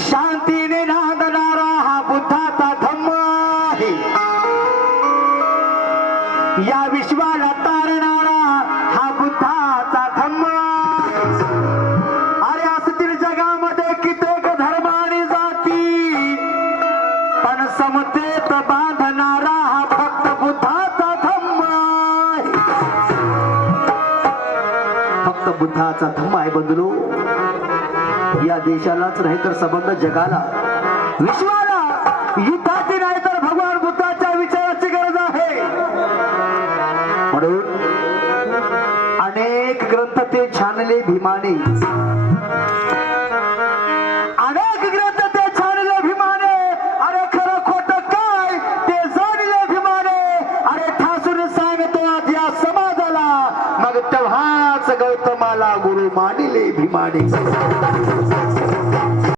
शांतीने नांदणारा हा बुद्धाचा धम्म आहे. या विश्वाला तारणारा हा बुद्धाचा धम्म. अरे असतील जगामध्ये कित्येक धर्म आणि जाती, पण समतेत बांधणारा हा फक्त बुद्धाचा धम्म आहे. फक्त बुद्धाचा धम्म आहे बंधू. या देशालाच नाही तर संबंध जगाला, विश्वाला युद्धाची नाही तर भगवान बुद्धाच्या विचाराची गरज आहे. म्हणून अनेक ग्रंथ ते छानले भीमाने, अनेक ग्रंथ ते छानले भीमाने. अरे खरं खोट काय ते जाणले भीमाने. अरे ठासून सांगतो आज या समाजाला, मग तेव्हाच गौतमाला गुरु मानिले भीमाने.